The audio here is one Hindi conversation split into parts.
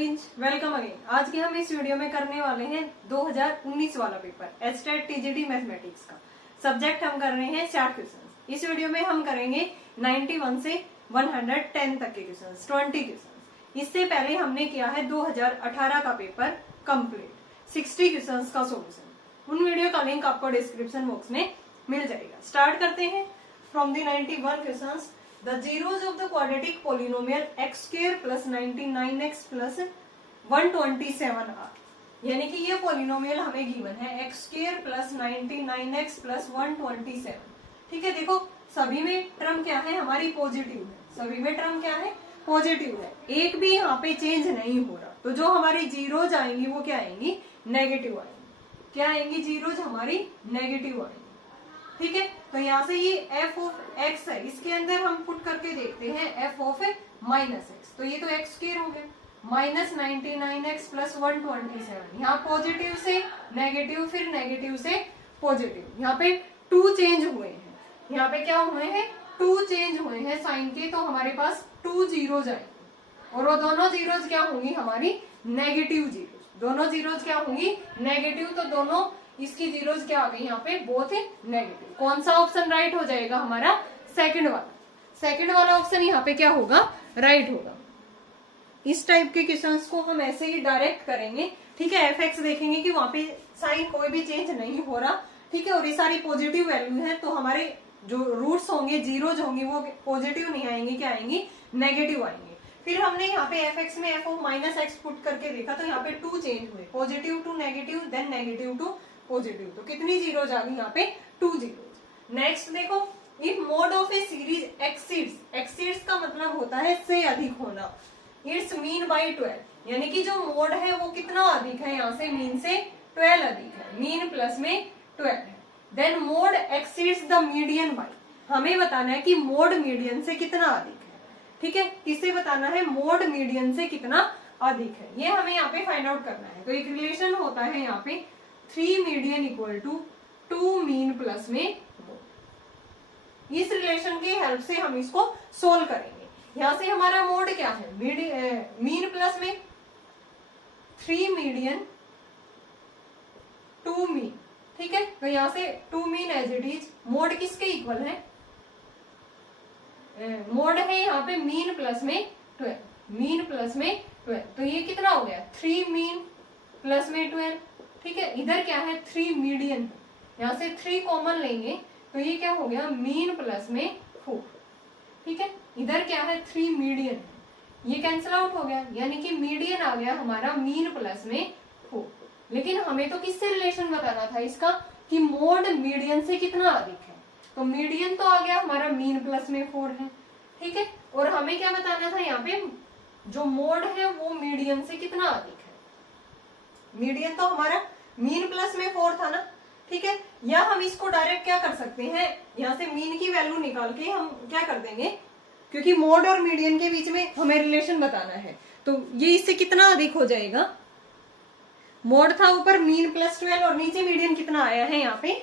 Friends, welcome again. आज के हम इस वीडियो में करने वाले हैं 2019 वाला पेपर एचटेट टीजीटी मैथमेटिक्स का। सब्जेक्ट हम कर रहे हैं 4 क्वेश्चन। इस वीडियो में हम करेंगे 91 से 110 तक के क्वेश्चन, 20 क्वेश्चन। इससे पहले हमने किया है 2018 का पेपर कंप्लीट 60 क्वेश्चन का सोल्यूशन। उन वीडियो का लिंक आपको डिस्क्रिप्शन बॉक्स में मिल जाएगा। स्टार्ट करते हैं from the 91 question. The zeros of the quadratic polynomial x square plus 99x plus 127 are, यानी कि ये पोलिनोमियल हमें गिवन है x square plus 99x plus 127। ठीक है, देखो सभी में टर्म क्या है, हमारी पॉजिटिव है। सभी में टर्म क्या है, पॉजिटिव है। एक भी यहाँ पे चेंज नहीं हो रहा, तो जो हमारी जीरोज आएंगी वो क्या आएंगी, नेगेटिव आएंगी। क्या आएंगी, जीरोज हमारी नेगेटिव आएंगी। ठीक है, तो यहाँ से ये f ऑफ x है, इसके अंदर हम पुट करके देखते हैं f ऑफ माइनस एक्स। तो ये तो x स्क्वायर हो गया माइनस 99x प्लस 127। यहाँ पॉजिटिव से नेगेटिव, फिर नेगेटिव से पॉजिटिव। यहाँ पे 2 चेंज हुए हैं। यहाँ पे क्या हुए हैं, 2 चेंज हुए हैं साइन के, तो हमारे पास 2 जीरोज आएंगे और वो दोनों जीरोज क्या होंगी, हमारी नेगेटिव जीरोज। दोनों जीरोज क्या होंगी, नेगेटिव। तो दोनों इसकी जीरोज क्या आ गई, यहाँ पे बोथ नेगेटिव। कौन सा ऑप्शन राइट हो जाएगा, हमारा सेकंड वाला। सेकंड वाला ऑप्शन यहाँ पे क्या होगा, राइट होगा। इस टाइप के क्वेश्चंस को हम ऐसे ही डायरेक्ट करेंगे। ठीक है, एफ एक्स देखेंगे कि वहां पे साइन कोई भी चेंज नहीं हो रहा। ठीक है, और ये सारी पॉजिटिव वैल्यू है, तो हमारे जो रूट्स होंगे, जीरोज होंगी, वो पॉजिटिव नहीं आएंगी, क्या आएंगी, नेगेटिव आएंगे। फिर हमने यहाँ पे एफ एक्स में F of minus X put करके देखा, तो यहाँ पे 2 चेंज हुए, positive to negative, then negative to positive. तो कितनी जीरोज आ गई यहाँ पे, 2 जीरोज। नेक्स्ट देखो, if mode of a series exceeds, exceeds का मतलब होता है से अधिक होना, इट्स मीन बाई 12, यानी कि जो मोड है वो कितना अधिक है, यहाँ से मीन से 12 अधिक है, मीन प्लस में 12 है। Then mode exceeds the median by, हमें बताना है कि मोड मीडियन से कितना अधिक है। ठीक है, किसे बताना है, मोड मीडियन से कितना अधिक है, ये हमें यहाँ पे फाइंड आउट करना है। तो एक रिलेशन होता है यहाँ पे 3 median equal to 2 mean plus में मोड। इस रिलेशन की हेल्प से हम इसको सोल्व करेंगे। यहां से हमारा मोड क्या है, मीन प्लस में 3 मीडियन 2 मीन। ठीक है, तो यहां से 2 mean as it is, mode किसके इक्वल है, मोड है यहाँ पे मीन प्लस में 12, मीन प्लस में 12। तो ये कितना हो गया, 3 मीन प्लस में 12। ठीक है, इधर क्या है, 3 मीडियन, यहाँ से 3 कॉमन लेंगे, तो ये क्या हो गया, मीन प्लस में 4। ठीक है, इधर क्या है, 3 मीडियन है, ये कैंसिल आउट हो गया, यानी कि मीडियन आ गया हमारा मीन प्लस में 4। लेकिन हमें तो किससे रिलेशन बताना था इसका, कि मोड मीडियन से कितना अधिक है। तो मीडियन तो आ गया हमारा मीन प्लस में 4 है। ठीक है, और हमें क्या बताना था, यहाँ पे जो मोड है वो मीडियन से कितना अधिक है। मीडियन तो हमारा मीन प्लस में 4 था ना। ठीक है, या हम इसको डायरेक्ट क्या कर सकते हैं, यहाँ से मीन की वैल्यू निकाल के हम क्या कर देंगे, क्योंकि मोड और मीडियन के बीच में हमें रिलेशन बताना है, तो ये इससे कितना अधिक हो जाएगा, मोड था ऊपर मीन प्लस 12 और नीचे मीडियन कितना आया है, यहाँ पे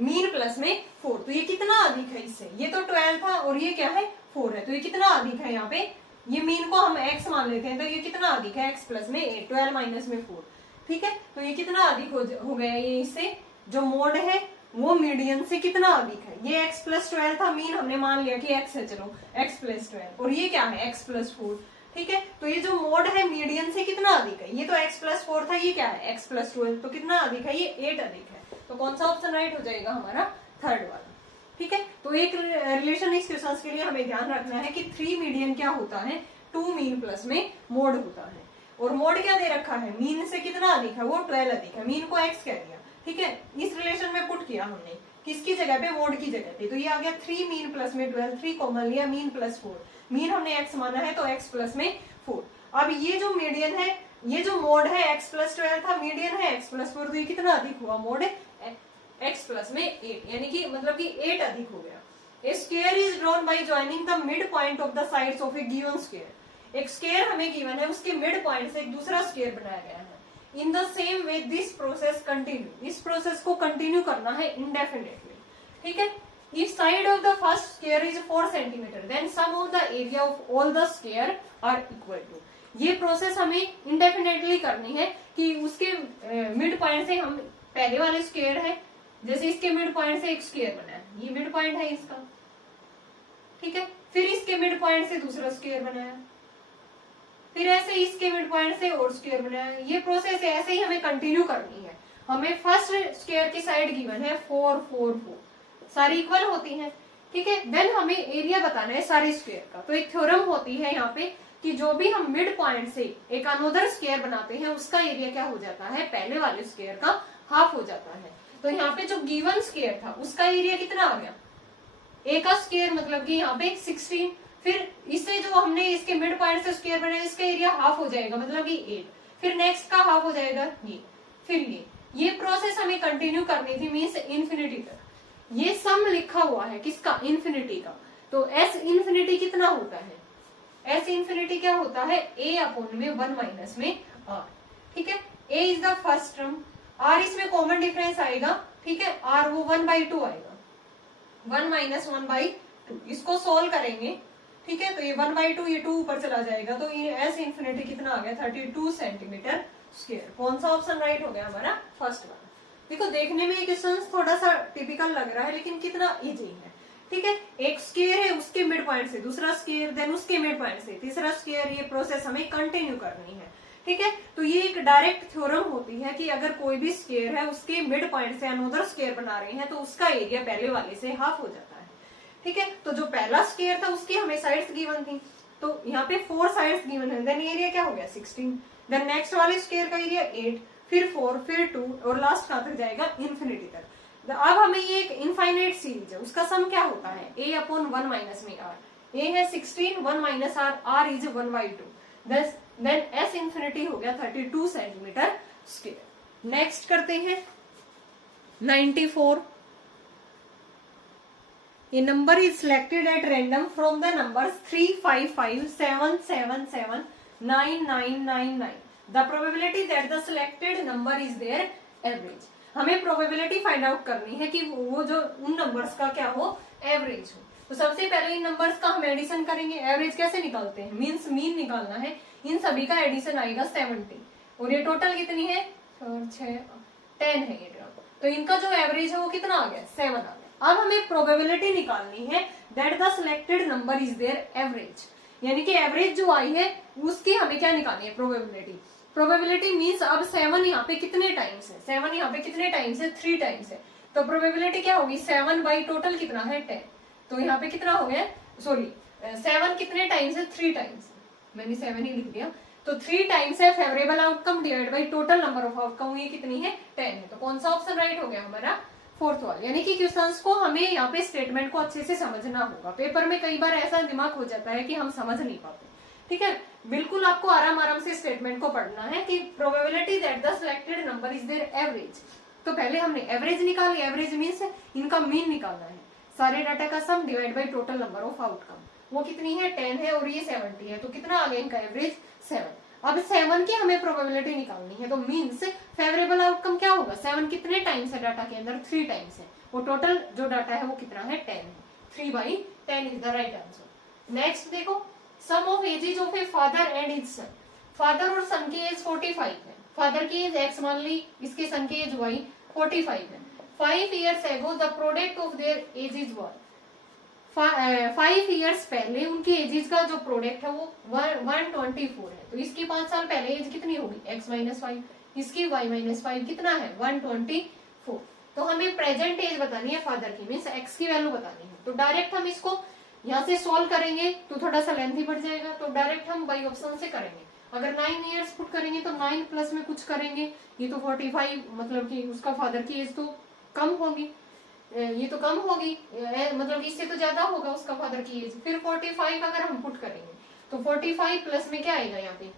मीन प्लस में 4। तो ये कितना अधिक है इससे, ये तो 12 था और ये क्या है, 4 है, तो ये कितना अधिक है, यहाँ पे ये मीन को हम x मान लेते हैं, तो ये कितना अधिक है, x प्लस में 8, 12 माइनस में 4। ठीक है, तो ये कितना अधिक हो गया, ये इससे जो मोड है वो मीडियन से कितना अधिक है। ये x प्लस 12 था, मीन हमने मान लिया कि x है, चलो x प्लस 12, और ये क्या है, x प्लस 4। ठीक है, तो ये जो मोड है मीडियन से कितना अधिक है, ये तो x प्लस 4 था, ये क्या है, x प्लस 12, तो कितना अधिक है, ये 8 अधिक है। तो कौन सा ऑप्शन राइट हो जाएगा, हमारा थर्ड वाला। ठीक है, तो एक रिलेशन इस क्वेश्चन के लिए हमें ध्यान रखना है कि 3 मीडियन क्या होता है, 2 मीन प्लस में मोड होता है, और मोड क्या दे रखा है, मीन से कितना अधिक है, वो 12 अधिक है, मीन को x कह दिया। ठीक है, इस रिलेशन में पुट किया हमने, किसकी जगह पे, मोड की जगह पे, तो ये आ गया 3 मीन प्लस में 12, 3 कॉमन लिया, मीन प्लस 4, मीन हमने x माना है, तो x प्लस में 4। अब ये जो मीडियन है, ये जो मोड है x प्लस 12 था, मीडियन है x प्लस 4, तो ये कितना अधिक हुआ, मोड x प्लस में 8, यानी कि मतलब कि 8 अधिक हो गया। A square is drawn by joining the midpoint of the sides of a given square. एक स्क्वायर हमें गिवन है, उसके मिड पॉइंट से एक दूसरा स्क्वायर बनाया गया है। In the same way this process continue, इस प्रोसेस को कंटिन्यू करना है इंडेफिनेटली। ठीक है, if side of the first square is 4 centimetre, then sum of the area of all the square are equal to. ये प्रोसेस हमें इंडेफिनेटली करनी है कि उसके मिड पॉइंट से हम पहले वाले स्क्वायर है, जैसे इसके मिड पॉइंट से एक स्क्वायर बना है, ये मिड पॉइंट है इसका, ठीक है। फिर इसके मिड पॉइंट से दूसरा स्क्वायर बनाया, फिर ऐसे इसके मिड पॉइंट से और स्क्वायर बनाया। ये प्रोसेस ऐसे ही हमें कंटिन्यू करनी है। हमें फर्स्ट स्क्वायर की साइड गिवन है 4 4 4, सारी इक्वल होती हैं, ठीक है। देन हमें एरिया बताना है सारे स्क्वायर का। तो एक थ्योरम होती है यहाँ पे कि जो भी हम मिड पॉइंट से एक अनोदर स्क्वायर बनाते हैं उसका एरिया क्या हो जाता है, पहले वाले स्क्वायर का हाफ हो जाता है। तो यहाँ पे जो गिवन स्क्वायर था उसका एरिया कितना आ गया, ए का स्क्वायर मतलब कि यहाँ पे 16। फिर इससे जो हमने इसके मिड पॉइंट से स्क्वायर बनाया इसका एरिया हाफ हो जाएगा मतलब कि 8। फिर नेक्स्ट का हाफ हो जाएगा ये, फिर ये प्रोसेस हमें कंटिन्यू करनी थी मीन्स इन्फिनिटी तक। ये सम लिखा हुआ है किसका, इन्फिनिटी का। तो एस इन्फिनिटी कितना होता है, एस इन्फिनिटी क्या होता है, ए अपॉन में 1 माइनस में आर, ठीक है। A is the first term, R इसमें कॉमन डिफरेंस आएगा, ठीक है। आर वो 1/2 आएगा, 1 माइनस 1/2। इसको सोल्व करेंगे, ठीक है। तो ये 1/2, ये 2 ऊपर चला जाएगा, तो ये एस इन्फिनिटी कितना आ गया, 32 सेंटीमीटर स्क्वायर। कौन सा ऑप्शन राइट हो गया हमारा, फर्स्ट वाला। देखो देखने में ये क्वेश्चन थोड़ा सा टिपिकल लग रहा है लेकिन कितना इजी है, ठीक है। एक स्क्वायर है, उसके मिड पॉइंट से दूसरा स्क्वायर, देन उसके मिड पॉइंट से तीसरा स्क्वायर, ये प्रोसेस हमें कंटिन्यू करनी है, ठीक है। तो ये एक डायरेक्ट थ्योरम होती है कि अगर कोई भी स्क्वायर है उसके मिड पॉइंट से अनदर स्क्वायर बना रहे हैं तो उसका एरिया पहले वाले से हाफ हो जाता है, ठीक है। तो जो पहला स्क्वायर था उसकी हमें साइड्स गिवन थी, तो यहाँ पे 4 साइड्स गिवन है, देन एरिया क्या हो गया 16। देन नेक्स्ट वाले स्क्वायर का एरिया 8, फिर 4, फिर 2 और लास्ट कहां तक जाएगा, इन्फिनिटी तक। अब हमें ये एक इनफाइनाइट सीरीज है, उसका सम क्या होता है, a अपॉन 1 माइनस में r। a है 16, 1 minus r, r is 1/2। Then s infinity हो गया 32 सेंटीमीटर स्क्वायर। नेक्स्ट करते हैं 94। A number is selected at random from the numbers 3, 5, 5, 7, 7, 7, 9, 9, 9, 9. The probability that the selected number is their average. हमें प्रोबेबिलिटी फाइंड आउट करनी है कि वो जो उन नंबर्स का क्या हो, एवरेज हो। तो सबसे पहले इन नंबर्स का हम एडिशन करेंगे। एवरेज कैसे निकालते हैं, मीन्स मीन निकालना है। इन सभी का एडिशन आएगा 70 और ये टोटल कितनी है, 4, 6, 10 है ये टर्म। तो इनका जो एवरेज है वो कितना आ गया, 7 आ गया। अब हमें प्रोबेबिलिटी निकालनी है that the selected number is there average, यानी कि एवरेज जो आई है उसकी हमें क्या निकालनी है, प्रोबेबिलिटी। प्रोबेबिलिटी मीन्स अब 7 यहाँ पे कितने टाइम्स है, 7 यहाँ पे कितने टाइम्स है, 3 टाइम्स है। तो प्रोबेबिलिटी क्या होगी, 7 बाई टोटल कितना है 10। तो यहाँ पे कितना हो गया, सॉरी 7 कितने टाइम्स है, 3 टाइम्स। मैंने 7 ही लिख दिया। तो 3 टाइम्स है favourable outcome divide by total number of outcome, ये कितनी है 10 है। तो कौन सा ऑप्शन राइट हो गया हमारा, फोर्थ वाला। यानी कि क्वेश्चंस को हमें यहाँ पे स्टेटमेंट को अच्छे से समझना होगा। पेपर में कई बार ऐसा दिमाग हो जाता है कि हम समझ नहीं पाते, ठीक है। बिल्कुल आपको आराम आराम से स्टेटमेंट को पढ़ना है कि probability that the selected number is there average. तो पहले हमने एवरेज निकाली, एवरेज मीन्स इनका मीन निकालना है। सारे डाटा का sum divide by total number of outcome, वो कितनी है 10 है और ये 70 है। तो कितना आ गया इनका एवरेज 7। अब 7 की हमें प्रोबेबिलिटी निकालनी है, तो मीन्स फेवरेबल आउटकम क्या होगा, 7 कितने टाइम्स है डाटा के अंदर, 3 टाइम्स है। वो टोटल जो डाटा है वो कितना है 10 है। 3/10 is the right answer. Next देखो, sum of ages of a father and his son. Father और सन की एज 45 है, फादर की एज x मान ली, इसके सन की एज y 45 है। 5 years ago the product of their ages was 5 years पहले उनकी एजेज का जो प्रोडक्ट है वो 124 है। तो इसकी 5 साल पहले एज कितनी होगी, x माइनस 5, इसकी y माइनस 5 कितना है 124। तो हमें प्रेजेंट एज बतानी है फादर की, मीन्स x की वैल्यू बतानी है। तो डायरेक्ट हम इसको यहाँ से सॉल्व करेंगे तो थोड़ा सा लेंथी बढ़ जाएगा, तो डायरेक्ट हम बाई ऑप्शन से करेंगे। अगर 9 इयर्स पुट करेंगे तो 9 प्लस में कुछ करेंगे, ये तो 45, मतलब कि उसका फादर की एज तो कम होगी, ये तो कम होगी, मतलब इससे तो ज्यादा होगा उसका फादर की एज। फिर 45 अगर हम पुट करेंगे तो 45 प्लस में क्या आएगा यहाँ पे,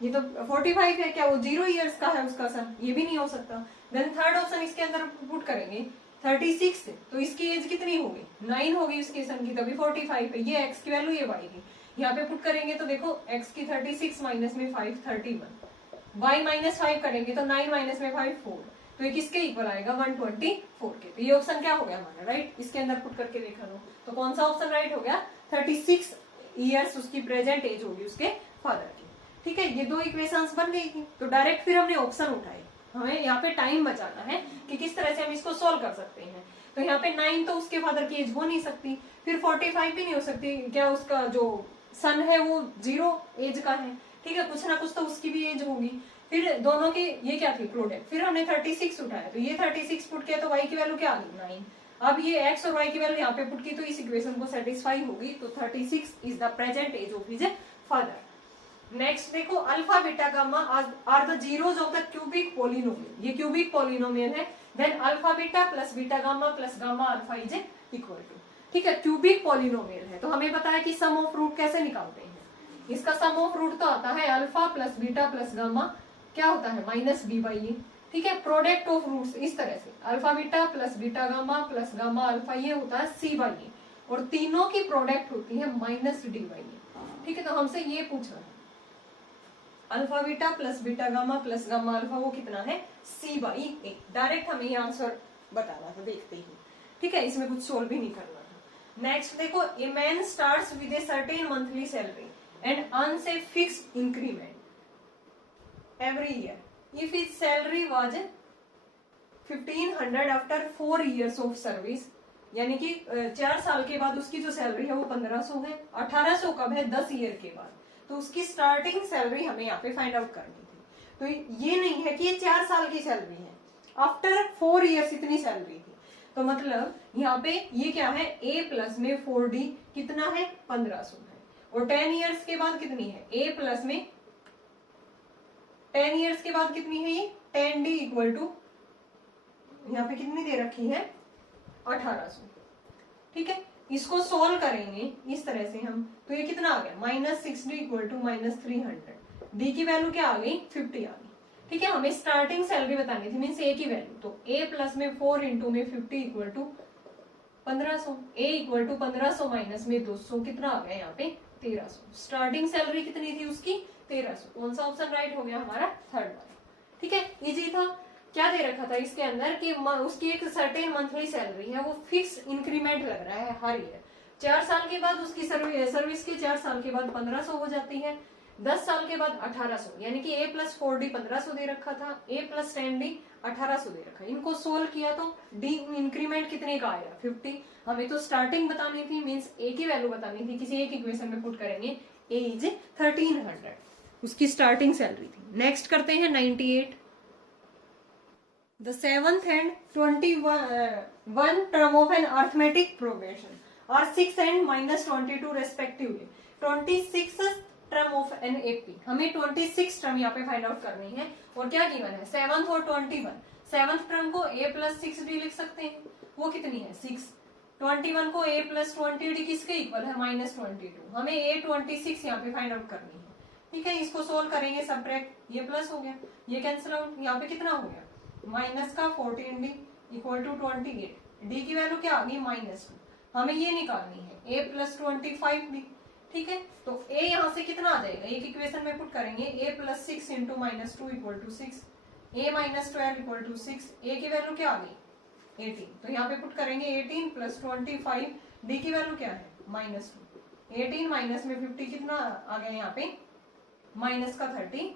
ये तो 45 है, क्या वो 0 इयर्स का है उसका सन, ये भी नहीं हो सकता। देन थर्ड ऑप्शन इसके अंदर पुट करेंगे 36 है, तो इसकी एज कितनी होगी 9 होगी उसके सन की, तभी 45 है। ये x की वैल्यू ये y की, यहाँ पे पुट करेंगे तो देखो x की 36 माइनस में 5 31, y माइनस 5 करेंगे तो 9 माइनस में 5 4, तो ये किसके इक्वल आएगा 124 के। तो ये ऑप्शन क्या हो गया हमारा राइट, इसके अंदर पुट करके देखा लो। तो कौन सा ऑप्शन राइट हो गया, 36 इयर्स उसकी प्रेजेंट एज होगी उसके फादर की। ठीक है, ये 2 इक्वेशंस बन गई थी। तो डायरेक्ट फिर हमने ऑप्शन उठाए, हमें यहाँ पे टाइम बचाना है कि किस तरह से हम इसको सोल्व कर सकते हैं। तो यहाँ पे 9 तो उसके फादर की एज हो नहीं सकती, फिर 45 भी नहीं हो सकती, क्या उसका जो सन है वो 0 एज का है। ठीक है, कुछ ना कुछ तो उसकी भी एज होगी। फिर दोनों की ये क्या थी, प्रोडक्ट। फिर हमने 36 उठाया, तो ये 36 पुट किया तो y की वैल्यू क्या आ गई 9। अब ये x और y की वैल्यू यहाँ पे पुट की तो इस इक्वेशन को सेटिस्फाई होगी। तो 36 is the present age of his father. Next देखो, alpha beta gamma are the zeros of the cubic polynomial. ये क्यूबिक पोलिनोमियल है। Then alpha beta plus beta gamma plus gamma alpha is equal to. ठीक है, क्यूबिक पोलिनोमियल है। तो हमें पता है कि सम ऑफ रूट कैसे निकालते हैं। इसका सम ऑफ रूट तो आता है alpha plus beta plus gamma, क्या होता है माइनस बी बाई ए। ठीक है, प्रोडक्ट ऑफ रूट्स इस तरह से alpha beta plus beta gamma plus gamma alpha, ये होता है सी बाई ए, और तीनों की प्रोडक्ट होती है माइनस डी बाई ए। ठीक है, तो हमसे ये पूछ रहा है alpha beta plus beta gamma plus gamma alpha वो कितना है, सी बाई ए। डायरेक्ट हमें ये आंसर बताना था, देखते ही। ठीक है, इसमें कुछ सोल्व भी नहीं करना था। नेक्स्ट देखो, a man starts with a certain monthly salary and earns a fixed increment every year. If his salary was 1500 after 4 years of service, यानी कि 4 साल के बाद उसकी जो सैलरी है वो 1500 है। 1800 कब है, 10 ईयर के बाद। तो उसकी स्टार्टिंग सैलरी हमें यहाँ पे फाइंड आउट करनी थी। तो ये नहीं है कि ये 4 साल की सैलरी है, आफ्टर 4 इयर्स इतनी सैलरी थी। तो मतलब यहाँ पे ये क्या है, a प्लस में 4d कितना है 1500 है, और 10 इयर्स के बाद कितनी है, a प्लस में 10 इयर्स के बाद कितनी है ये 10d इक्वल टू, यहाँ पे कितनी दे रखी है 1800। ठीक है, इसको सोल्व करेंगे इस तरह से हम, तो ये कितना आ गया minus 6d equal to minus 300। D की वैल्यू क्या आ गई 50 आ गई। ठीक है, हमें स्टार्टिंग सैलरी बतानी थी, मीन्स ए की वैल्यू। तो a प्लस में 4 इंटू में 50 equal to 1500। a equal to 1500 minus में 200 कितना आ गया यहाँ पे 1300। स्टार्टिंग सैलरी कितनी थी उसकी 1300। कौन सा ऑप्शन राइट हो गया हमारा, थर्ड वाला। ठीक है, इजी था। क्या दे रखा था इसके अंदर कि उसकी एक सर्टेन मंथली सैलरी है, वो फिक्स इंक्रीमेंट लग रहा है हर ईयर। 4 साल के बाद उसकी सर्विस के 4 साल के बाद 1500 हो जाती है, 10 साल के बाद 1800, यानी कि a प्लस 4d 1500 दे रखा था, a प्लस 10d 1800 दे रखा है। इनको सोल्व किया तो d इंक्रीमेंट कितने का आया 50। हमें तो स्टार्टिंग बतानी थी, मीन्स a की वैल्यू बतानी थी, किसी एक इक्वेशन में पुट करेंगे a इज 1300, उसकी स्टार्टिंग सैलरी थी। नेक्स्ट करते हैं 98। The 7th and 21 term of an arithmetic progression are 6 and minus 22 respectively. 26th term of an AP, हमें 26 टर्म यहाँ पे फाइंड आउट करनी है, और क्या गिवन है 7th और 21। 7th टर्म को a प्लस 6d लिख सकते हैं, वो कितनी है 6। 21 को a प्लस 20d किसके इक्वल है माइनस 22। हमें a 26 यहाँ पे फाइंड आउट करनी है। ठीक है, इसको सोल्व करेंगे, सबट्रैक्ट, ये प्लस हो गया, ये कैंसिल आउट, यहाँ पे कितना हो गया माइनस का 14d इक्वल टू 28। d की वैल्यू क्या आ गई -2। हमें ये निकालनी है a प्लस 25d। ठीक है, तो a यहाँ से कितना आ जाएगा, एक इक्वेशन में पुट करेंगे a plus 6 into minus 2 equal to 6, a minus 12 equal to 6। a की वैल्यू क्या आ गई 18, तो यहाँ पे पुट करेंगे 18 प्लस 25, d की वैल्यू क्या है -2। 18 माइनस में 50 कितना आ गया यहाँ पे माइनस का 32।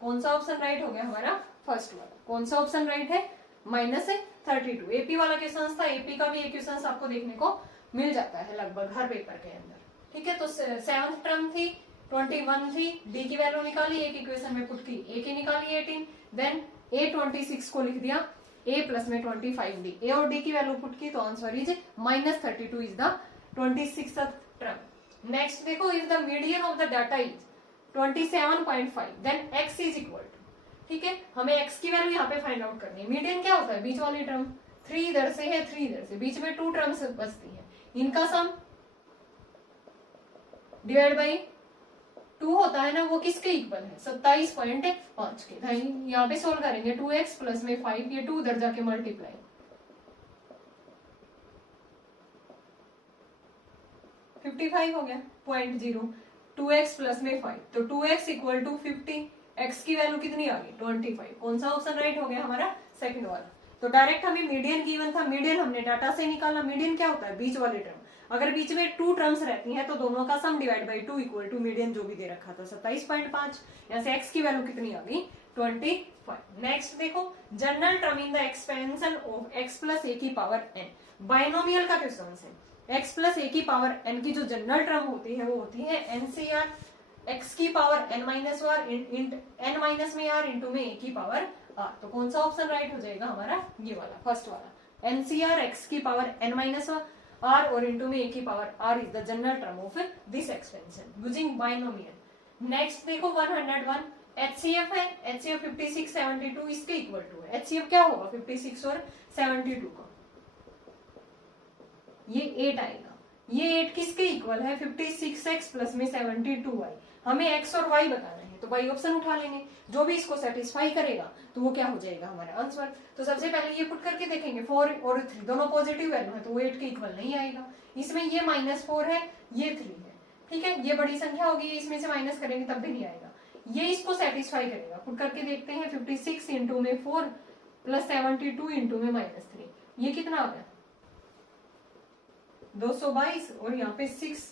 कौन सा ऑप्शन राइट हो गया हमारा, फर्स्ट वाला। कौन सा ऑप्शन राइट है -32। एपी वाला क्वेश्चन था, एपी का भी एक क्वेश्चन आपको देखने को मिल जाता है लगभग हर पेपर के अंदर। ठीक है, तो 7th टर्म थी 21 थी, डी की वैल्यू निकाली, एक इक्वेशन में पुट की, ए की निकाली 18, देन a 26 को लिख दिया, a प्लस में 25d, a और d की वैल्यू पुट की, तो answer is -32 is the 26th term. Next देखो, if the median of the data is 27.5 then x is equal to. ठीक है, हमें x की वैल्यू यहाँ पे फाइंड आउट करनी है। मीडियन क्या होता है, बीच वाली टर्म, 3 इधर से है 3 इधर से, बीच में 2 टर्म्स बचती है, इनका सम डिवाइड बाई 2 होता है ना, वो किसके इक्वल है 27.5 के। यहाँ पे सोल्व करेंगे 2x प्लस में 5, ये 2 उधर जाके मल्टीप्लाई, 55 हो गया 0.0, 2x प्लस में 5, तो 2x इक्वल टू 50, x की वैल्यू कितनी आ गई 25। कौन सा ऑप्शन राइट हो गया हमारा, सेकंड वाला। तो डायरेक्ट हमें मीडियन गिवन था, मीडियन हमने डाटा से निकाला। मीडियन क्या होता है, बीच वाली टर्म। अगर बीच में 2 टर्म्स रहती हैं तो दोनों का sum divide by 2 equal to median जो भी दे रखा था 27.5। यहाँ से x की वैल्यू कितनी आ गई 25। नेक्स्ट देखो general term in the expansion of x plus A की पावर n, बाइनोमियल का क्वेश्चन है। x प्लस ए की पावर n की जो जनरल टर्म होती है वो होती है NCR x की power n minus R n minus में r इंटू में a की पावर r। तो कौन सा ऑप्शन राइट हो जाएगा हमारा ये वाला फर्स्ट वाला, NCR x की पावर n माइनस r और इंटू में a की power r is the general term of this expansion using binomial. Next देखो 101 HCF है, HCF 56 72 इसके इक्वल टू है। HCF क्या होगा 56 और 72 का, ये 8 आएगा। ये 8 किसके इक्वल है 56x प्लस में 72y। हमें x और y बताना है तो y ऑप्शन उठा लेंगे, जो भी इसको सेटिस्फाई करेगा तो वो क्या हो जाएगा हमारा आंसर। तो सबसे पहले ये पुट करके देखेंगे 4 और 3 दोनों पॉजिटिव वैल्यू है तो वो 8 के इक्वल नहीं आएगा। इसमें ये -4 है ये 3 है, ठीक है, ये बड़ी संख्या होगी, इसमें से माइनस करेंगे तब भी नहीं आएगा। ये इसको सेटिस्फाई करेगा, पुट करके देखते हैं 56 इंटू में 4 प्लस 72 इंटू में -3, ये कितना आ गया 222 और यहाँ पे 6,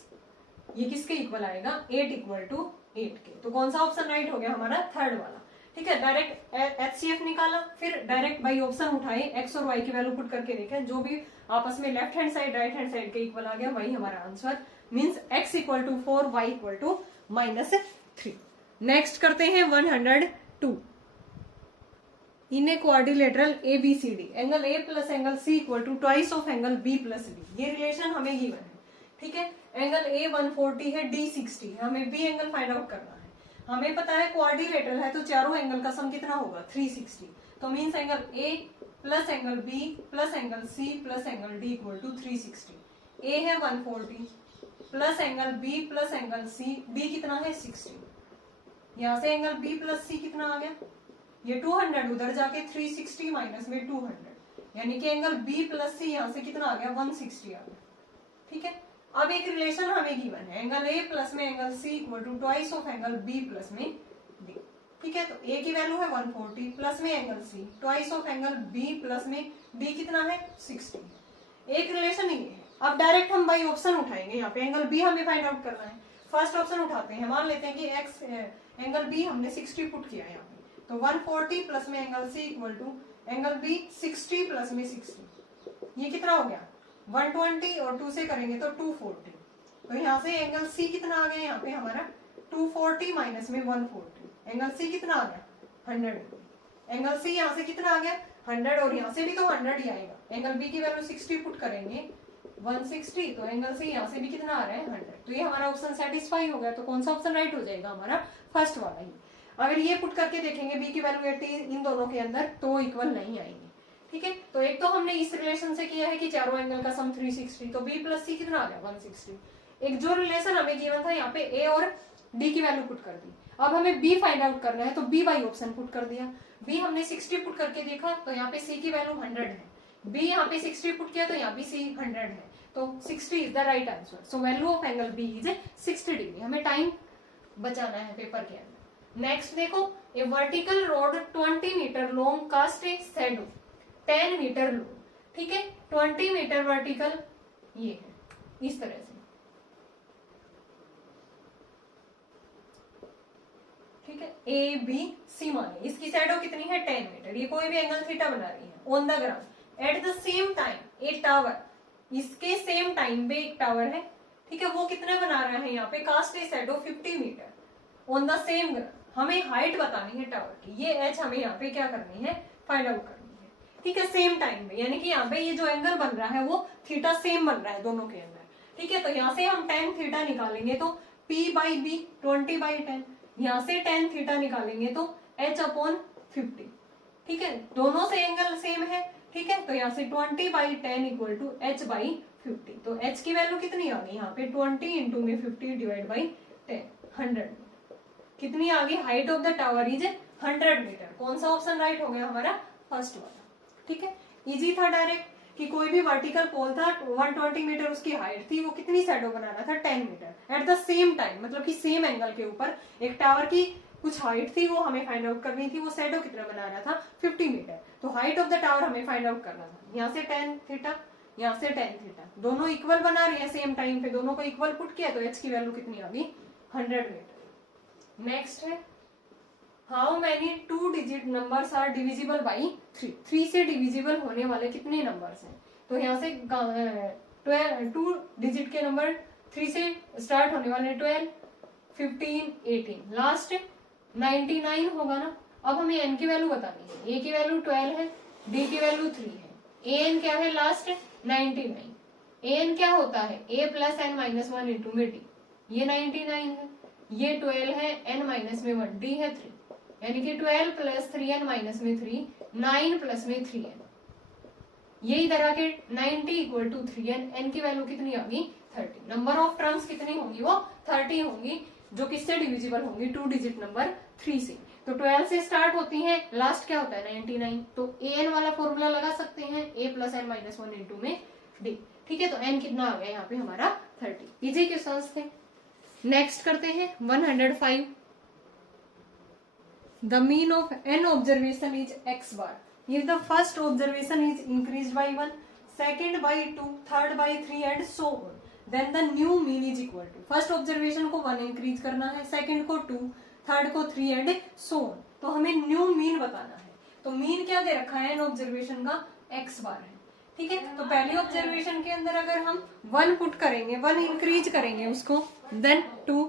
ये किसके इक्वल आएगा 8 इक्वल टू 8 के। तो कौन सा ऑप्शन राइट हो गया हमारा थर्ड वाला, ठीक है। डायरेक्ट HCF निकाला, फिर डायरेक्ट बाई ऑप्शन उठाए, x और y की वैल्यू पुट करके देखें, जो भी आपस में left hand side right hand side के इक्वल आ गया वही हमारा answer, means x equal to 4 y equal to -3। Next करते हैं 102 in a quadrilateral ABCD angle A plus angle C equal to twice of angle B plus D। ये रिलेशन हमें गिवन है, ठीक है। एंगल A 140 है, D 60 है, हमें B एंगल फाइंड आउट करना है। हमें पता है क्वाड्रिलेटरल है तो चारों एंगल का सम कितना होगा 360। तो means angle A plus angle B plus angle C plus angle D equal to 360। A है 140 plus angle B plus angle C, D कितना है 60। यहाँ से एंगल B प्लस C कितना आ गया, ये 200 उधर जाके 360 माइनस में 200, यानी कि एंगल B प्लस C यहाँ से कितना आ गया 160 आ गया, ठीक है। अब एक रिलेशन हमें गिवन है, एंगल A प्लस में angle C equal to twice of angle B plus में D, ठीक है। तो A की वैल्यू है 140 प्लस में angle C twice of angle B plus में D कितना है 60। एक रिलेशन ये है। अब डायरेक्ट हम बाई ऑप्शन उठाएंगे, यहाँ पे एंगल B हमें फाइंड आउट करना है। फर्स्ट ऑप्शन उठाते हैं, मान लेते हैं कि x एंगल B हमने 60 पुट किया यहाँ पे, तो 140 प्लस में angle C equal to angle B 60 plus में 60, ये कितना हो गया 120 और 2 से करेंगे तो 240। तो यहाँ से एंगल C कितना आ गया यहाँ पे हमारा 240 माइनस में 140, एंगल C कितना आ गया 100। एंगल C यहाँ से कितना आ गया 100 और यहाँ से भी तो 100 ही आएगा। एंगल B की वैल्यू 60 पुट करेंगे 160, तो एंगल से यहाँ से भी कितना आ रहा है 100। तो ये हमारा ऑप्शन सेटिस्फाई हो गया। तो कौन सा ऑप्शन राइट हो जाएगा हमारा फर्स्ट वाला ही। अगर ये पुट करके देखेंगे B की वैल्यू 80 इन दोनों के अंदर तो इक्वल नहीं आएंगे, ठीक है। तो एक तो हमने इस रिलेशन से किया है कि चारों एंगल का सम 360, तो B प्लस C कितना आ गया 160। एक जो रिलेशन हमें गिवन था यहाँ पे A और D की वैल्यू पुट कर दी। अब हमें B फाइंड आउट करना है तो B बाई ऑप्शन पुट कर दिया। B हमने 60 पुट करके देखा तो यहाँ पे C की वैल्यू 100 है, B यहाँ पे 60 पुट किया तो यहाँ भी C 100 है, तो 60 is the right answer. So value of angle B is 60 degree. हमें टाइम बचाना है पेपर के अंदर। नेक्स्ट देखो, a vertical rod 20 meter long cast a shadow 10 meter long, ठीक है। 20 मीटर वर्टिकल ये है इस तरह से, ठीक है। ए बी सी माने इसकी शैडो कितनी है 10 मीटर, ये कोई भी एंगल थीटा बना रही है on the ground. Eight the same time A tower, इसके सेम टाइम पे एक टावर है, ठीक है, वो कितने बना रहा है यहाँ पे cast a shadow 50 metre on the same ground. हमें हाइट बतानी है टावर की, ये एच हमें यहाँ पे क्या करनी है फाइंड आउट करनी है, ठीक है, सेम टाइम पे। यानी कि यहाँ पे ये जो एंगल बन रहा है वो थीटा सेम बन रहा है दोनों के अंदर, ठीक है। तो यहाँ से हम tan थीटा निकालेंगे तो P बाई बी 20/10, यहाँ से tan थीटा निकालेंगे तो h अपॉन 50, ठीक है। दोनों से एंगल सेम है, ठीक है। तो यहाँ से 20/10 इक्वल टू h बाई 50। तो h की वैल्यू कितनी आ गई यहाँ पे 20 इंटू में 50 डिवाइड बाई 10 100। कितनी आ गई height of the tower is 100 metre. कौन सा ऑप्शन राइट हो गया हमारा फर्स्ट वाला, ठीक है। इजी था डायरेक्ट कि कोई भी वर्टिकल पोल था 120 मीटर उसकी हाइट थी, वो कितनी शैडो बना रहा था 10 metre at the same time, मतलब कि सेम एंगल के ऊपर एक टावर की कुछ हाइट थी वो हमें फाइंड आउट करनी थी, वो शैडो कितना बना रहा था 50 मीटर। तो हाइट ऑफ द टावर हमें फाइंड आउट करना था। यहाँ से tan थीटा यहाँ से tan थीटा, दोनों इक्वल बना रही है सेम टाइम पे, दोनों को इक्वल पुट किया तो h की वैल्यू कितनी आ गई 100 मीटर। नेक्स्ट है how many 2 digit numbers are divisible by 3, 3 से डिविजिबल होने वाले कितने नंबर्स हैं। तो यहाँ से 2 डिजिट के नंबर 3 से स्टार्ट होने वाले 12, 15, 18, लास्ट 99 होगा ना। अब हमें n की वैल्यू बतानी है, a की वैल्यू 12 है, d की वैल्यू 3 है, an क्या है लास्ट 99, an क्या होता है a plus n minus 1 into में d, ये 99 है, ये 12 है, n माइनस में 1, d है 3, यानी कि 12 प्लस 3n माइनस में 3, 9 प्लस में 3n, ये इधर आके 90 इक्वल टू 3n, n की वैल्यू कितनी आ गई 30। नंबर ऑफ टर्म्स कितनी होंगी वो 30 होंगी, जो किससे डिविजिबल होंगी 2 डिजिट नंबर 3 से। तो 12 से स्टार्ट होती है, लास्ट क्या होता है 99, तो an वाला फॉर्मूला लगा सकते हैं a plus n minus 1 into में d, ठीक है। तो n कितना आ गया यहाँ पे हमारा 30। इजी क्वेश्चंस थे। नेक्स्ट करते हैं 105, the mean of n observation is x bar if the first observation is increased by 1, second by 2, third by 3 and so on, then the new mean is equal to, first observation को 1 इंक्रीज करना है, सेकंड को 2, थर्ड को 3 एंड सो ऑन, तो हमें न्यू मीन बताना है। तो मीन क्या दे रखा है एन ऑब्जर्वेशन का x बार है, ठीक है। तो पहली ऑब्जर्वेशन के अंदर अगर हम 1 पुट करेंगे, 1 इंक्रीज करेंगे उसको, देन 2,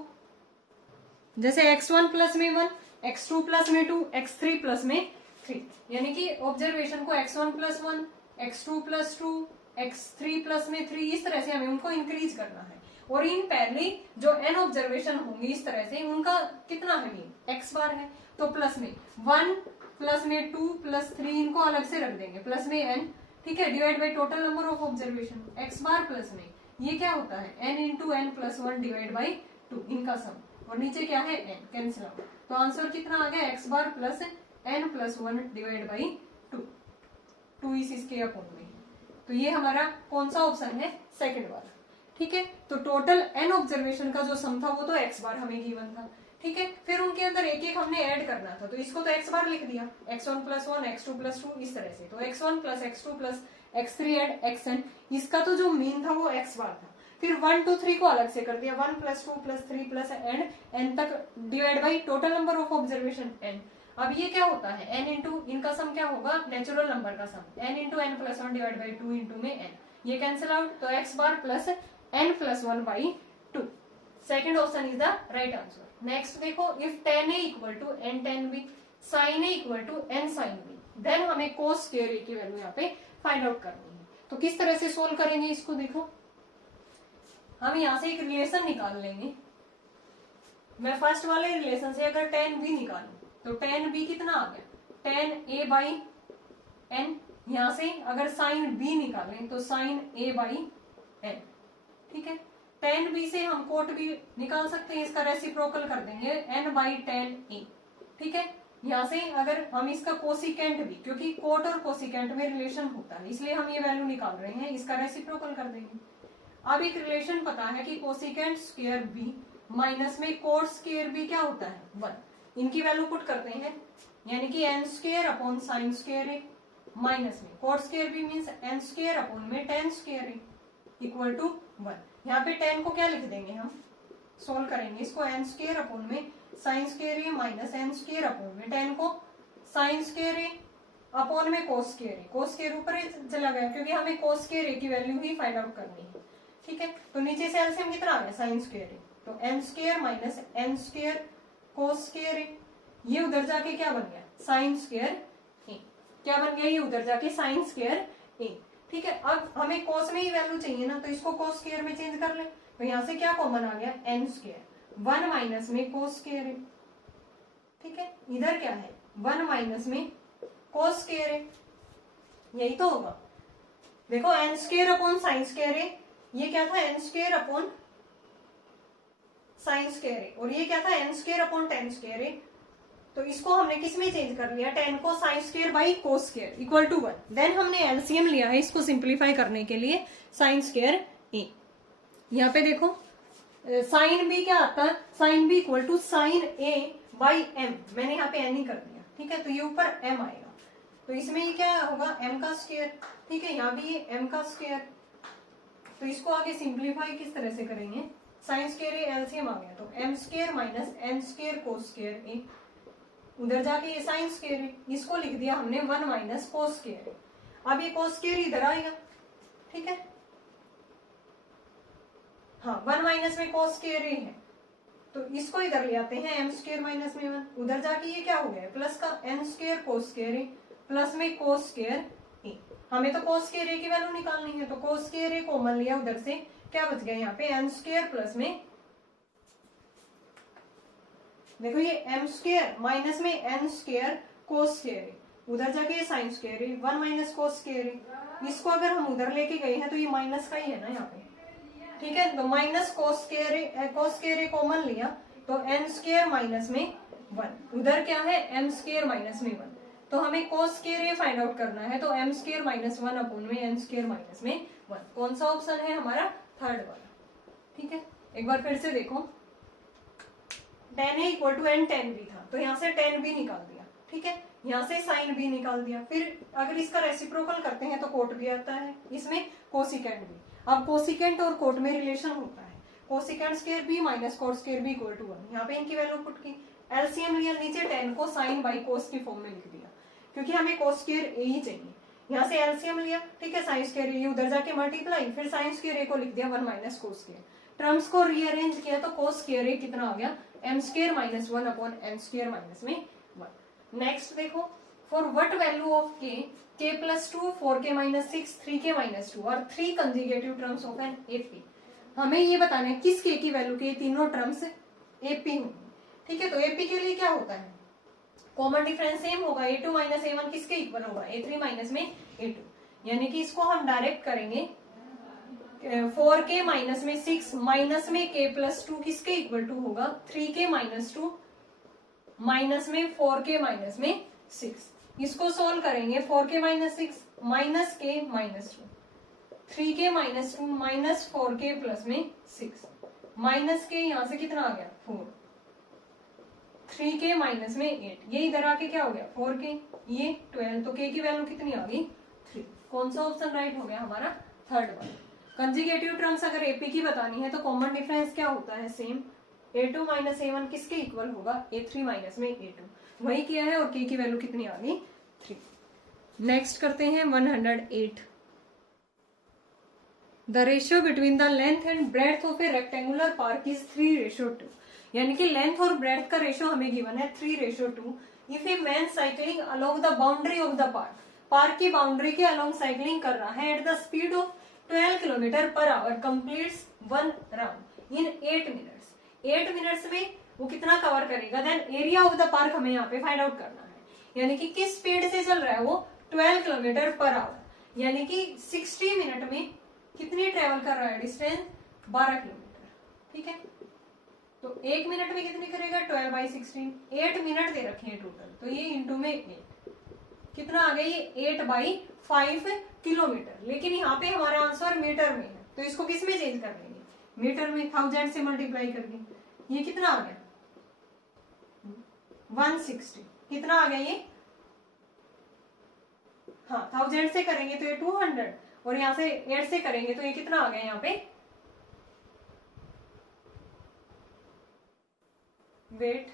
जैसे x1 प्लस में 1, x2 प्लस में 2, x3 प्लस में 3, यानी कि ऑब्जर्वेशन को x1 plus 1, x2 plus 2, x3 plus में 3, इस तरह से हमें उनको इंक्रीज करना है। और इन पहली जो n ऑब्जर्वेशन होंगी इस तरह से, उनका कितना है मीन x बार है, तो प्लस में 1 प्लस में 2 प्लस 3, इनको अलग से रख देंगे, प्लस में n, ठीक है, divide by total number of observation x bar plus में ये क्या होता है n into n plus 1 divide by 2, इनका सम, और नीचे क्या है n, कैंसिल आउट। तो आंसर कितना आ गया x bar plus n plus 1 divide by 2 इसके अपोन में। तो ये हमारा कौन सा ऑप्शन है सेकंड वाला, ठीक है। तो टोटल n ऑब्जर्वेशन का जो सम था वो तो x बार हमें गिवन था, ठीक है। फिर उनके अंदर एक एक हमने ऐड करना था, तो इसको तो x बार लिख दिया, x1 प्लस 1, x2 प्लस 2, इस तरह से। तो x1 plus x2 plus x3 and xn, इसका तो जो मीन था वो x बार था। फिर 1 2 3 को अलग से कर दिया, 1 plus 2 plus 3 plus and n तक divide by total number of observation n। अब ये क्या होता है n इंटू, इनका सम क्या होगा नेचुरल नंबर का sum, n into n plus 1 divide by 2 into में n, ये कैंसिल आउट, तो x bar plus n plus 1 by 2। Second option is the right answer. Next देखो, if tan a equal to n tan b, sin a equal to n sin b, then हमें cos स्क्वायर a की वैल्यू यहाँ पे फाइंड आउट करनी है। तो किस तरह से सोल्व करेंगे इसको, देखो हम यहाँ से एक रिलेशन निकाल लेंगे। मैं फर्स्ट वाले रिलेशन से अगर tan b निकालूं तो tan b कितना आ गया tan a बाई n, यहाँ से अगर sin b निकालें तो sin a बाई n, ठीक है। tan b से हम cot b निकाल सकते हैं, इसका रेसिप्रोकल कर देंगे n बाई tan a, ठीक है। यहाँ से अगर हम इसका कोसिकेंट भी, क्योंकि कोट और कोसिकेंट में रिलेशन होता है इसलिए हम ये वैल्यू निकाल रहे हैं, इसका रेसिप्रोकल कर देंगे। अब एक रिलेशन पता है कि cosecant square b minus M cot square b क्या होता है 1, इनकी वैल्यू पुट करते हैं, यानी कि n square upon sine square a minus M cot square b means n square upon M tan square a equal to 1। यहाँ पे tan को क्या लिख देंगे, हम सोल्व करेंगे इसको, n स्क्वायर अपॉन में sign square a minus n square upon M tan को साइन स्क्वायर a अपॉन में कोस स्क्वायर a, कोस स्क्वायर ऊपर चला गया क्योंकि हमें कोस स्क्वायर a की वैल्यू ही फाइंड आउट करनी है, ठीक है। तो नीचे से एलसीएम कितना आ गया साइन स्क्वायर a, तो n square minus n square cos square a, ये उधर जाके क्या बन गया साइन स्क्वायर a, क्या बन गया ये उधर जाके साइन स्क्वायर a, ठीक है। अब हमें कोस में ही वैल्यू चाहिए ना, तो इसको कोस स्क्वायर में चेंज कर ले, तो यहाँ से क्या कॉमन आ गया n स्क्वायर, 1 माइनस में कोस स्क्वायर a, ठीक है। इधर क्या है 1 माइनस में कोस स्क्वायर a, यही तो होगा। देखो n square upon sine square a, ये क्या था n square upon sine square a, और ये क्या था n square upon tan square a। तो इसको हमने किस में चेंज कर लिया, tan को sine square by cos square equal to 1। Then हमने एलसीएम लिया है इसको सिंप्लीफाई करने के लिए साइन स्क्वायर a। यहाँ पे देखो साइन b क्या आता है, sine b equal to sine a by m, मैंने यहाँ पे n ही कर दिया, ठीक है। तो ये ऊपर m आएगा, तो इसमें ये क्या होगा m का स्क्वायर, ठीक है। यहाँ भी ये m का स्क्वायर, तो इसको आगे सिंप्लीफाई किस तरह से करेंगे, साइन स्क्वायर एलसीएम आ गया तो M square minus N square cos square A, उधर जाके ये साइन स्क्वायर है, इसको लिख दिया हमने 1 माइनस कोस स्क्वायर। अब ये कोस स्क्वायर इधर आएगा, ठीक है, हाँ 1 माइनस में कोस स्क्वायर है तो इसको इधर ले आते हैं एम स्क्वायर माइनस में 1, उधर जाके ये क्या हो गया प्लस का एन स्क्वायर कोस स्क्वायर ए प्लस में कोस स्क्वायर ए। हमें तो कोस स्क्वायर ए की वैल्यू निकालनी है तो कोस स्क्वायर ए कॉमन लिया, उधर से क्या बच गया यहाँ पे एन स्क्वायर प्लस में, देखो ये एम स्क्वायर माइनस में एन स्क्वायर कोस स्क्वायर है, उधर जाके साइन स्क्वायर है 1 माइनस कोस स्क्वायर है, इसको अगर हम उधर लेके गए हैं तो ये माइनस का ही है ना यहाँ पे, ठीक है, तो माइनस कोस स्क्वायर कॉमन लिया तो एन स्क्वायर माइनस में 1, उधर क्या है एम स्क्वायर माइनस में 1, तो हमें कोस स्क्वायर फाइंड आउट करना है तो एम स्क्वायर माइनस 1 अपॉन में एन स्क्वायर माइनस में 1, कौन सा ऑप्शन है हमारा, थर्ड वाला, ठीक है। एक बार फिर से देखो, tan a equal to n tan b था तो यहाँ से tan b निकाल दिया, ठीक है, यहाँ से साइन b निकाल दिया, फिर अगर इसका रेसिप्रोकल करते हैं तो कोट भी आता है, इसमें कोसिकेंट भी। अब कोसिकेंट और कोट में रिलेशन होता है, cosecant square b minus cot square b equal to 1, यहाँ पे इनकी वैल्यू पुट की, एलसीएम लिया, नीचे tan को साइन बाई कोस की फॉर्म में लिख दिया क्योंकि हमें कोस स्क्वायर a ही चाहिए, यहाँ से एलसीएम लिया, ठीक है, साइन स्क्वायर a उधर जाके मल्टीप्लाई, फिर साइन स्क्वायर a को लिख दिया 1 माइनस कोस स्क्वायर, टर्म्स को रीअरेंज किया तो कोस स्क्वायर a कितना आ गया M square minus 1 upon M square minus में 1। नेक्स्ट देखो, for what value of k plus 2 4k minus 6 3k minus 2 और 3 consecutive terms of an AP, हमें ये बताना है किस k की वैल्यू के तीनों टर्म्स एपी होंगे, ठीक है, तो एपी के लिए क्या होता है, कॉमन डिफरेंस सेम होगा, a2 माइनस a1 किसके इक्वल होगा a3 माइनस में a2, यानी कि इसको हम डायरेक्ट करेंगे 4k माइनस में 6 माइनस में k प्लस 2 किसके इक्वल टू होगा 3k माइनस 2 माइनस में 4k माइनस में 6, इसको सोल्व करेंगे 4k minus 6 minus k minus 2 3k minus 2 minus 4k plus में 6 माइनस k यहाँ से कितना आ गया 4 3k माइनस में 8, ये इधर आके क्या हो गया 4k, ये 12, तो k की वैल्यू कितनी आ गई 3, कौन सा ऑप्शन राइट हो गया हमारा थर्ड वाला। कंजुगेटिव टर्म्स अगर AP की बतानी है तो कॉमन डिफरेंस क्या होता है सेम, a2 माइनस a1 किसके इक्वल होगा a3 माइनस में a2, वही किया है और k की वैल्यू कितनी आ गई 3। नेक्स्ट करते हैं 108, the ratio between the length and breadth of A rectangular park is 3:2, यानी कि लेंथ और ब्रेड्थ का रेशियो हमें गिवन है 3:2। If a man cycling along the boundary of the park की बाउंड्री के अलोंग साइकिलिंग कर रहा है at the speed of 12 kilometre per hour completes 1 round in 8 minutes, 8 minutes में वो कितना कवर करेगा, then area of the park हमें यहाँ पे फाइंड आउट करना है, यानी कि किस स्पीड से चल रहा है वो 12 किलोमीटर पर आवर, यानी कि 60 मिनट में कितनी ट्रेवल कर रहा है डिस्टेंस 12 किलोमीटर, ठीक है, तो 1 मिनट में कितनी करेगा 12/16, 8 मिनट दे रखे हैं टोटल, तो ये इंटू में 8 कितना आ गया ये 8/5 किलोमीटर, लेकिन यहाँ पे हमारा आंसर मीटर में है तो इसको किस में चेंज कर लेंगे मीटर में, 1000 से मल्टीप्लाई करके ये कितना आ गया 160, कितना आ गया ये, हाँ 1000 से करेंगे तो ये 200 और यहाँ से 8 से करेंगे तो ये कितना आ गया यहाँ पे, वेट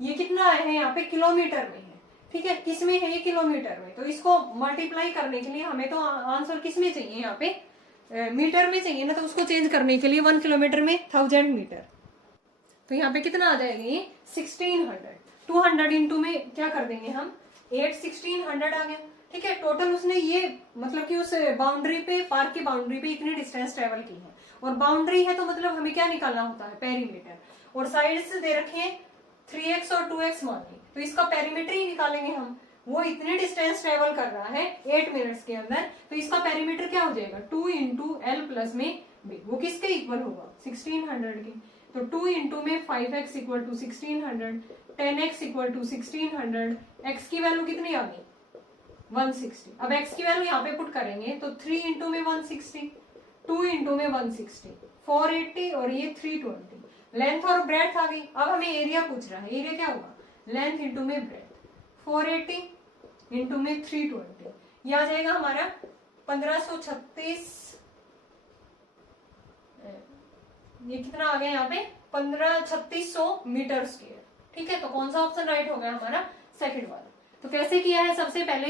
ये कितना आया है यहाँ पे किलोमीटर में है, ठीक है, किस में है ये किलोमीटर में, तो इसको मल्टीप्लाई करने के लिए हमें तो आंसर किस में चाहिए यहाँ पे मीटर में चाहिए ना, तो उसको चेंज करने के लिए 1 किलोमीटर में 1000 मीटर, तो यहाँ पे कितना आ जाएगा ये 1600, 200 इंटू में क्या कर देंगे हम 8 1600 आ गया, ठीक है, टोटल उसने ये मतलब कि उस बाउंड्री पे पार्क की बाउंड्री पे इतनी डिस्टेंस ट्रेवल की है, और बाउंड्री है तो मतलब हमें क्या निकालना होता है पेरीमीटर, और साइड्स दे रखे हैं 3x और 2x मानिए, तो इसका पेरीमीटर ही निकालेंगे हम, वो इतने डिस्टेंस ट्रेवल कर रहा है 8 मिनट्स के अंदर, तो इसका पेरीमीटर क्या हो जाएगा 2 इंटू एल प्लस में बी, वो किसके इक्वल होगा 1600 के, तो 2 इंटू में 5x equal to 1600, 10x equal to 1600, x की वैल्यू कितनी आ गई 160, अब x की वैल्यू यहाँ पे पुट करेंगे तो 3 इंटू में 160, 2 इंटू में 160, 480 और ये 320, लेंथ और ब्रेड्थ आ गई, अब हमें एरिया पूछ रहा है, एरिया क्या होगा लेंथ इंटू में ब्रेड्थ, 480 इंटू में 320, ये आ जाएगा हमारा 1536 ये कितना आ गया यहाँ पे 3600 मीटर स्क्वायर। ठीक है, तो कौन सा ऑप्शन राइट हो गया हमारा? सेकंड वाला। तो कैसे किया है? सबसे पहले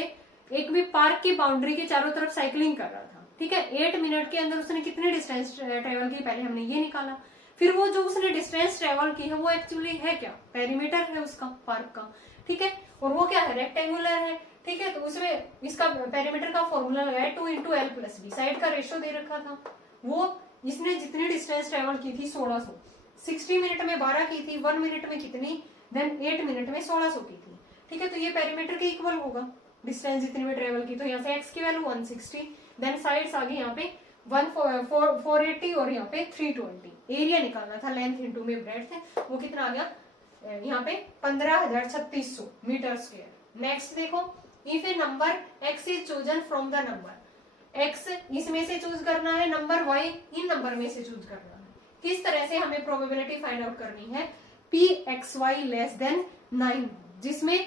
एक भी पार्क की बाउंड्री के चारों तरफ साइकिलिंग कर रहा था। ठीक है, 8 मिनट के अंदर उसने कितनी डिस्टेंस ट्रेवल की, पहले हमने ये निकाला। फिर वो जो उसने डिस्टेंस ट्रेवल की है वो एक्चुअली है क्या? पेरीमीटर है उसका, पार्क का। ठीक है, और वो क्या है? रेक्टेंगुलर है। ठीक है, तो उसमें इसका पेरीमीटर का फॉर्मूला लगाया 2 × L+B, साइड का रेशियो दे रखा था। वो इसने जितनी डिस्टेंस ट्रेवल की थी 1600, 60 मिनट में 12 की थी, 1 मिनट में कितनी, देन 8 मिनट में 1600 की थी। ठीक है, तो ये पेरीमीटर के इक्वल होगा डिस्टेंस जितनी में ट्रेवल की। तो यहाँ से x की वैल्यू 160, देन साइड्स आ गई यहाँ पे 480 और यहाँ पे 320। एरिया निकालना था, लेंथ इंटू में ब्रेड्थ है, वो कितना आ गया यहाँ पे 15,3600 मीटर स्क्वायर। नेक्स्ट देखो, if A number x is chosen from the number x, इसमें से चूज करना है, नंबर y इन नंबर में से चूज करना है। किस तरह से हमें प्रोबेबिलिटी फाइंड आउट करनी है? Pxy लेस देन 9, जिसमें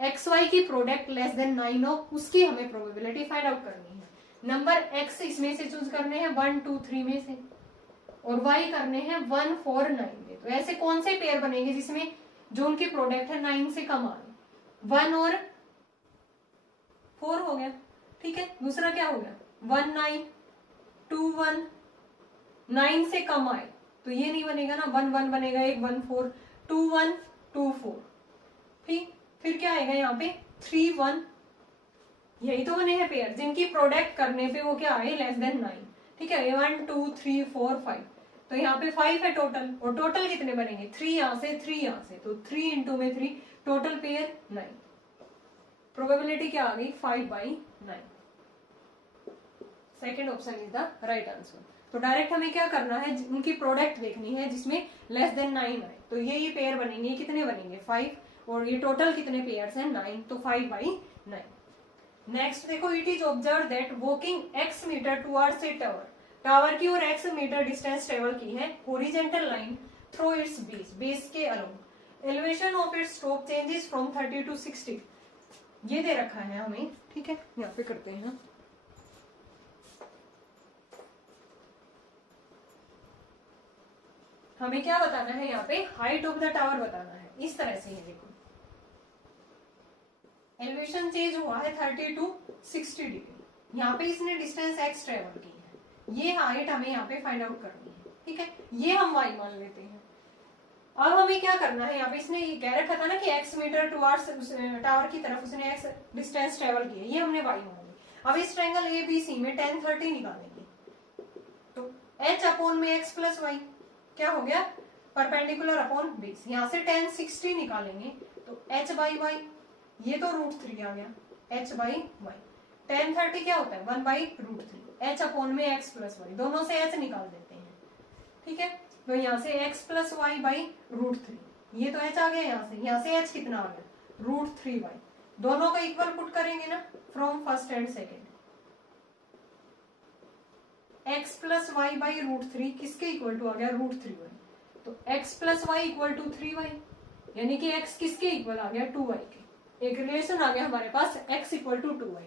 xy की प्रोडक्ट लेस देन 9 हो, उसकी हमें प्रोबेबिलिटी फाइंड आउट करनी है। नंबर x इसमें से चूज करने हैं 1, 2, 3 में से, और y करने हैं 1, 4, 9 में। तो ऐसे कौन से पेयर बनेंगे जिसमें जो उनकी प्रोडक्ट है 9 से कम आए? 1 और 4 हो गया। ठीक है, दूसरा क्या हो गया? 1, 9, 2, 1, 9 से कम आए तो ये नहीं बनेगा ना, 1, 1 बनेगा, एक 1, 4, 2, 1, 2, 4। ठीक, फिर क्या आएगा यहाँ पे 3, 1, यही तो बने हैं पेयर जिनकी प्रोडक्ट करने पे वो क्या आए? Less than 9। ठीक है, 1, 2, 3, 4, 5, तो यहाँ पे 5 है टोटल, और टोटल कितने बनेंगे? 3 यहाँ से, 3 यहाँ से, तो 3 इंटू में 3, टोटल पेयर 9। प्रोबेबिलिटी क्या आ गई? 5/9। Second option is the right answer. तो डायरेक्ट हमें क्या करना है? उनकी प्रोडक्ट देखनी है जिसमें लेस देन 9 आए, तो ये पेयर बनेंगे। कितने बनेंगे? 5, और ये टोटल कितने पेयर्स हैं? 9, तो 5/9। नेक्स्ट देखो, it is observe that walking x meter towards a tower, tower की और x मीटर डिस्टेंस ट्रेवल की है horizontal line through its base, base के along. Elevation of its top changes from 30 to 60, ये दे रखा है हमें। ठीक है, यहाँ पे करते हैं। हमें क्या बताना है यहाँ पे? हाइट ऑफ द टावर बताना है। इस तरह से ये देखो, एलिवेशन चेंज हुआ है 30 to 60 डिग्री। यहाँ पे इसने डिस्टेंस x ट्रेवल की है, ये हाइट हमें यहाँ पे फाइंड आउट करनी है। ठीक है, ये हम y मान लेते हैं। अब हमें क्या करना है? यहाँ पे इसने ये कह रखा था ना कि x मीटर टुवर्ड्स टावर की तरफ उसने x डिस्टेंस ट्रेवल की है, ये हमने y मान ली। अब इस ट्रायंगल ABC में tan 30 निकालेंगे, तो h अपॉन में x प्लस वाई क्या हो गया? Perpendicular upon base. यहाँ से tan 60 निकालेंगे तो h/y, ये तो √3 आ गया, h/y। tan 30 क्या होता है? 1/√3, h अपॉन में x प्लस वाई, दोनों से h निकाल देते हैं। ठीक है, तो यहाँ से x प्लस वाई बाई √3, ये तो h आ गया। यहाँ से h कितना आ गया? √3y। दोनों का इक्वल पुट करेंगे ना from first and second. x plus Y by √3 किसके इक्वल टू आ गया? √3y। तो x plus Y equal to 3y, यानी कि x किसके इक्वल आ गया? 2y के। एक रिलेशन आ गया हमारे पास, x इक्वल टू 2y।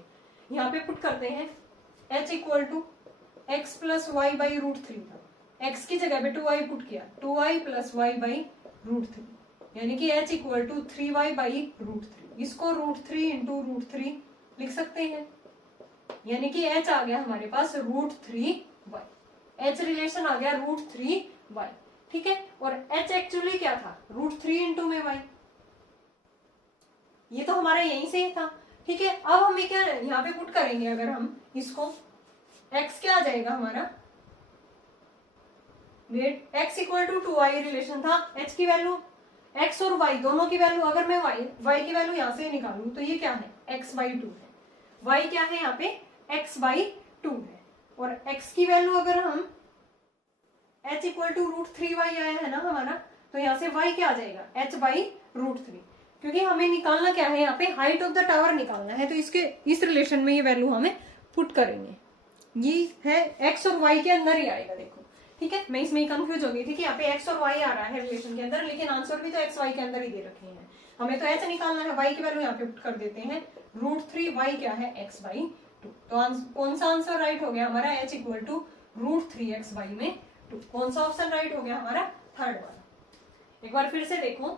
यहाँ पे पुट करते हैं, h equal to x plus Y by √3 था, x की जगह पे 2y पुट किया, 2y प्लस वाई बाई √3, यानी कि h equal to 3y by √3। इसको √3 इंटू √3 लिख सकते हैं, यानी कि h आ गया हमारे पास √3y। h रिलेशन आ गया √3y। ठीक है, और h एक्चुअली क्या था? √3 इंटू में y, ये तो हमारा यहीं से ही था। ठीक है, अब हमें क्या यहाँ पे पुट करेंगे? अगर हम इसको, x क्या आ जाएगा हमारा? Wait, x equal to 2y relation था, h की वैल्यू, x और y दोनों की वैल्यू, अगर मैं y की वैल्यू यहाँ से निकालूं तो ये क्या है? x/2 है। y क्या है यहाँ पे? x/2 है। और x की वैल्यू अगर हम h इक्वल टू √3y आया है ना हमारा, तो यहाँ से y क्या आ जाएगा? h/√3, क्योंकि हमें निकालना क्या है? यहाँ पे हाइट ऑफ द टावर निकालना है, तो इसके इस रिलेशन में ये वैल्यू हमें पुट करेंगे। ये है x और y के अंदर ही आएगा। देखो, ठीक है, मैं इसमें कंफ्यूज हो गई थी कि यहाँ पे x और y आ रहा है रिलेशन के अंदर, लेकिन आंसर भी तो x y के अंदर ही दे रखे हैं। हमें तो h निकालना है, y की वैल्यू यहाँ पे पुट कर देते हैं, √3y क्या है? x/2। तो कौन सा आंसर राइट हो गया हमारा? h इक्वल टू √3x/y में 2। कौन सा ऑप्शन राइट हो गया हमारा? थर्ड वाला। एक बार फिर से देखो,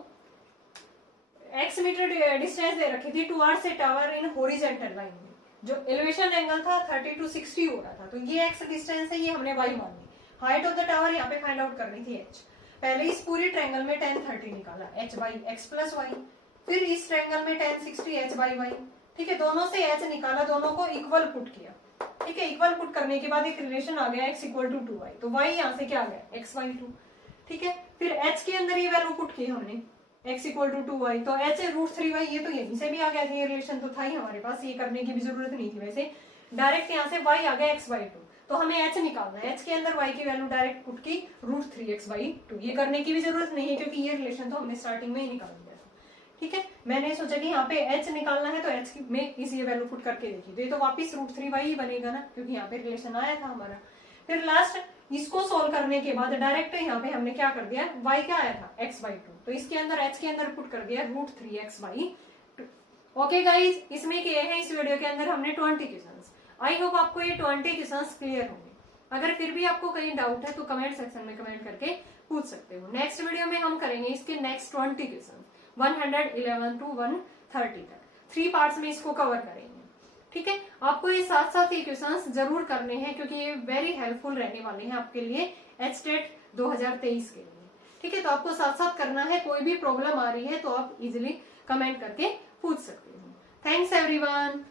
x मीटर डिस्टेंस दे रखी थी towards a tower in horizontal line में, जो एलिवेशन एंगल था 30 to 60 हो रहा था, तो ये x डिस्टेंस है, ये हमने y मान ली। हाइट ऑफ द टावर यहाँ पे फाइंड आउट करनी थी h। पहले इस पूरी ट्रायंगल में tan 30 निकाला, h by x plus Y. फिर इस ट्रायंगल में tan 60 h बाई वाई। ठीक है, दोनों से h निकाला, दोनों को इक्वल पुट किया। ठीक है, इक्वल पुट करने के बाद एक रिलेशन आ गया x इक्वल टू 2y, तो y यहाँ से क्या आ गया? x by 2। ठीक है, फिर h के अंदर ये वैल्यू पुट की हमने, x इक्वल टू 2y, तो h √3y, ये तो यहीं से भी आ गया था, ये रिलेशन तो था ही हमारे पास, ये करने की भी जरूरत नहीं थी। वैसे डायरेक्ट यहाँ से y आ गया x बाई 2, तो हमें h निकालना है। h के अंदर y की वैल्यू डायरेक्ट पुट की √3x बाई 2, ये करने की भी जरूरत नहीं है क्योंकि ये रिलेशन तो हमने स्टार्टिंग में ही निकाल दिया था। ठीक है, मैंने सोचा कि यहाँ पे h निकालना है तो h में इस ये वैल्यू पुट करके देखी, तो ये तो वापिस √3y ही बनेगा ना, क्योंकि यहाँ पे रिलेशन आया था हमारा। फिर लास्ट इसको सोल्व करने के बाद डायरेक्ट यहाँ पे हमने क्या कर दिया, y क्या आया था? x बाई 2, तो इसके अंदर h के अंदर पुट कर दिया √3x बाई 2। ओके गाइज, इसमें किए हैं, इस वीडियो के अंदर हमने 20 क्वेश्चंस। आई होप आपको ये 20 क्वेश्चंस क्लियर होंगे। अगर फिर भी आपको कहीं डाउट है तो कमेंट सेक्शन में कमेंट करके पूछ सकते हो। नेक्स्ट वीडियो में हम करेंगे इसके नेक्स्ट 20 क्वेश्चन 111 to 130 तक, 3 पार्ट्स में इसको कवर करेंगे। ठीक है, आपको ये साथ साथ ये क्वेश्चंस जरूर करने हैं क्योंकि ये वेरी हेल्पफुल रहने वाले हैं आपके लिए HTET 2023 के लिए। ठीक है, तो आपको साथ साथ करना है। कोई भी प्रॉब्लम आ रही है तो आप इजिली कमेंट करके पूछ सकते हो। Thanks everyone.